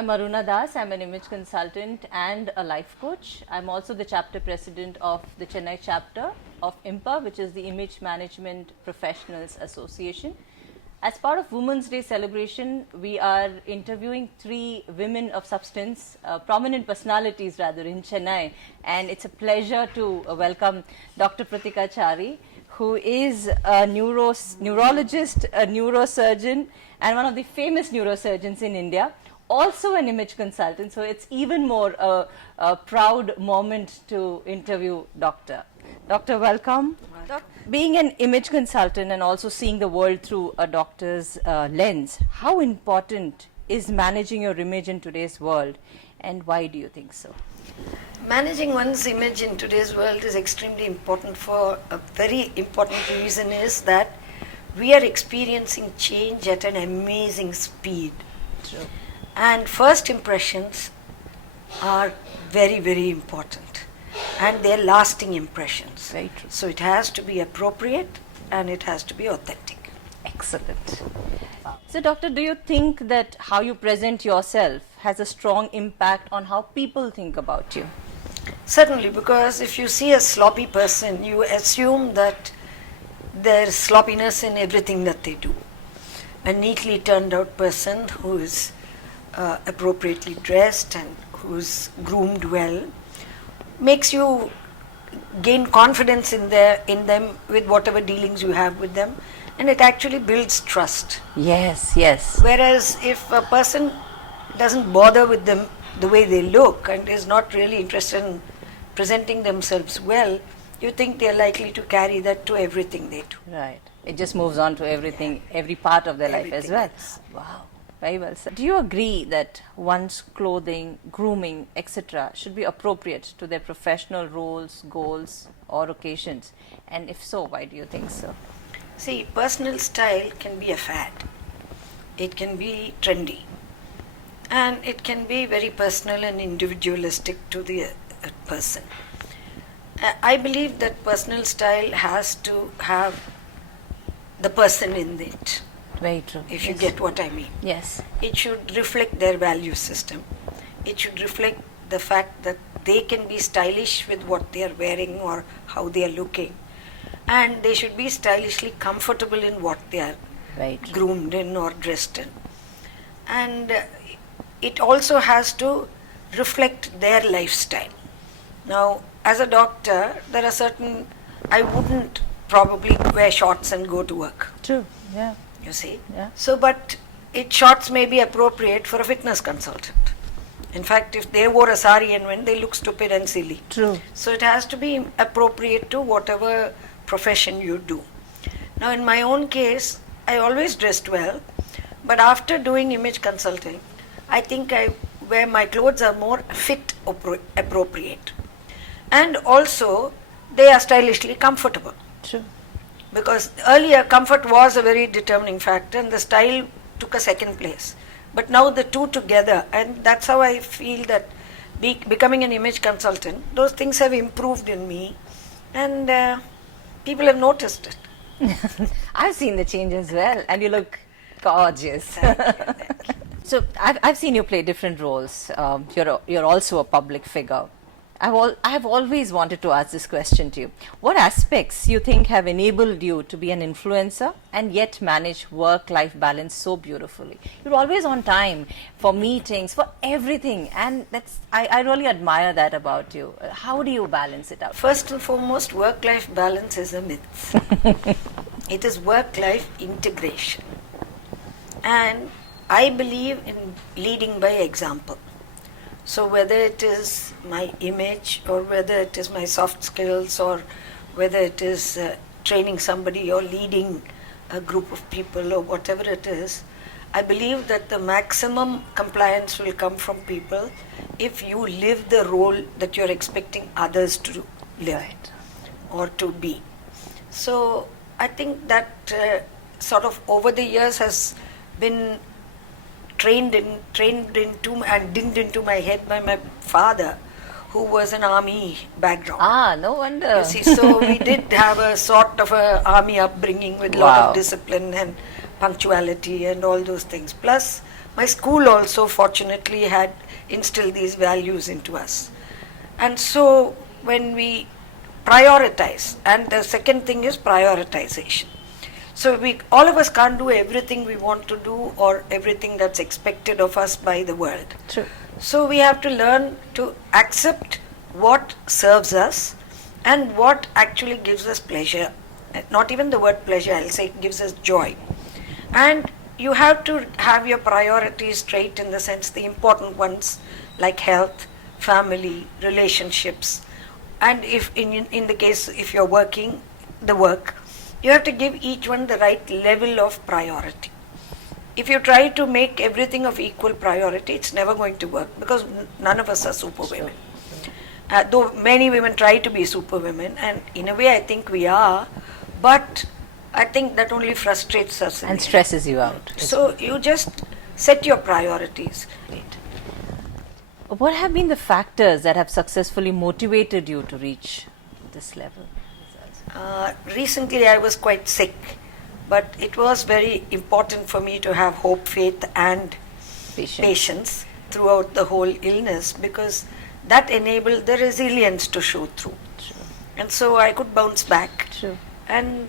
I'm Aruna Das. I'm an image consultant and a life coach. I'm also the chapter president of the Chennai chapter of IMPA, which is the Image Management Professionals Association. As part of Women's Day celebration, we are interviewing 3 women of substance, prominent personalities rather, in Chennai. And it's a pleasure to welcome Dr. Pritika Chari, who is a neurologist, a neurosurgeon, and one of the famous neurosurgeons in India. Also an image consultant, so it's even more a proud moment to interview Doctor. Doctor, welcome. Being an image consultant and also seeing the world through a doctor's lens, how important is managing your image in today's world, and why do you think so? Managing one's image in today's world is extremely important for a very important reason is that we are experiencing change at an amazing speed. True. And first impressions are very, very important. And they're lasting impressions. Very true. So it has to be appropriate and it has to be authentic. Excellent. So, Doctor, do you think that how you present yourself has a strong impact on how people think about you? Certainly, because if you see a sloppy person, you assume that there's sloppiness in everything that they do. A neatly turned out person who is appropriately dressed and who's groomed well makes you gain confidence in them with whatever dealings you have with them, and it actually builds trust. Yes, yes. Whereas if a person doesn't bother with them the way they look and is not really interested in presenting themselves well, you think they're likely to carry that to everything they do. Right. It just moves on to everything, every part of their life as well. Wow. Very well said. Do you agree that one's clothing, grooming, etc. should be appropriate to their professional roles, goals, or occasions? And if so, why do you think so? See, personal style can be a fad. It can be trendy. And it can be very personal and individualistic to the person. I believe that personal style has to have the person in it. Very true. If you get what I mean. Yes. It should reflect their value system. It should reflect the fact that they can be stylish with what they are wearing or how they are looking. And they should be stylishly comfortable in what they are groomed in or dressed in. And it also has to reflect their lifestyle. Now, as a doctor, there are certain, I wouldn't probably wear shorts and go to work. True, yeah. You see? Yeah. So, but shorts may be appropriate for a fitness consultant. In fact, if they wore a sari and went, they look stupid and silly. True. So it has to be appropriate to whatever profession you do. Now, in my own case, I always dressed well, but after doing image consulting, I think where my clothes are more fit appropriate. And also, they are stylishly comfortable. True. Because earlier comfort was a very determining factor and the style took a second place. But now the two together, and that's how I feel that becoming an image consultant, those things have improved in me and people have noticed it. I've seen the change as well, and you look gorgeous. Thank you. So I've seen you play different roles. You're also a public figure. I've always wanted to ask this question to you. What aspects you think have enabled you to be an influencer and yet manage work-life balance so beautifully? You're always on time for meetings, for everything, and I really admire that about you. How do you balance it out? First and foremost, work-life balance is a myth. It is work-life integration. And I believe in leading by example. So whether it is my image or whether it is my soft skills or whether it is training somebody or leading a group of people or whatever it is, I believe that the maximum compliance will come from people if you live the role that you're expecting others to live or to be. So I think that sort of over the years has been trained into and dinned into my head by my father, who was an army background. Ah, no wonder. You see, so we did have a sort of a army upbringing with a lot of discipline and punctuality and all those things. Plus, My school also fortunately had instilled these values into us. And so when we prioritize, and the second thing is prioritization. So all of us can't do everything we want to do or everything that's expected of us by the world. True. So we have to learn to accept what serves us and what actually gives us pleasure. Not even the word pleasure, I'll say it gives us joy. And you have to have your priorities straight, in the sense the important ones like health, family, relationships. And if in the case, if you're working, the work, you have to give each one the right level of priority. If you try to make everything of equal priority, it's never going to work, because none of us are superwomen. Though many women try to be superwomen, and in a way I think we are, but I think that only frustrates us. And stresses you out. So you just set your priorities. What have been the factors that have successfully motivated you to reach this level? Recently I was quite sick, but it was very important for me to have hope, faith and patience throughout the whole illness, because that enabled the resilience to show through. True. And so I could bounce back. True. And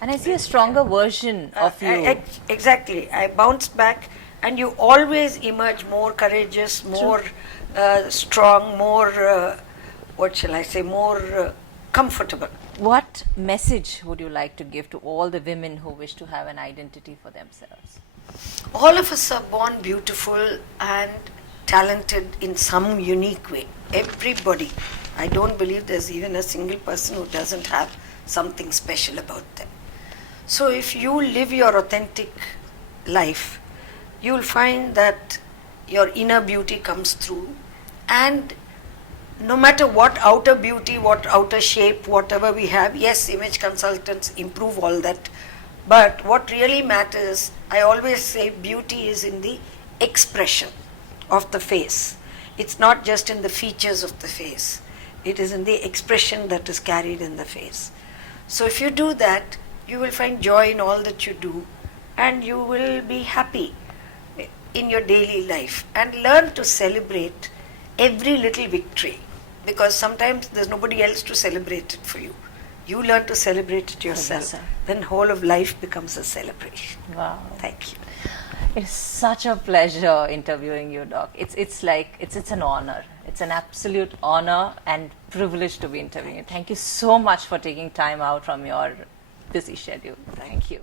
I see a stronger version of you. Exactly. I bounced back, and you always emerge more courageous, more strong, more, more comfortable. What message would you like to give to all the women who wish to have an identity for themselves? All of us are born beautiful and talented in some unique way. Everybody. I don't believe there's even a single person who doesn't have something special about them. So if you live your authentic life, you'll find that your inner beauty comes through, and no matter what outer beauty, what outer shape, whatever we have, yes, image consultants improve all that, but what really matters, I always say, beauty is in the expression of the face. It's not just in the features of the face. It is in the expression that is carried in the face. So if you do that, you will find joy in all that you do, and you will be happy in your daily life, and learn to celebrate every little victory, because sometimes there's nobody else to celebrate it for you. You learn to celebrate it yourself. Then whole of life becomes a celebration. Wow. Thank you. It's such a pleasure interviewing you, Doc. It's an honor. It's an absolute honor and privilege to be interviewing you. Thank you so much for taking time out from your busy schedule. Thank you.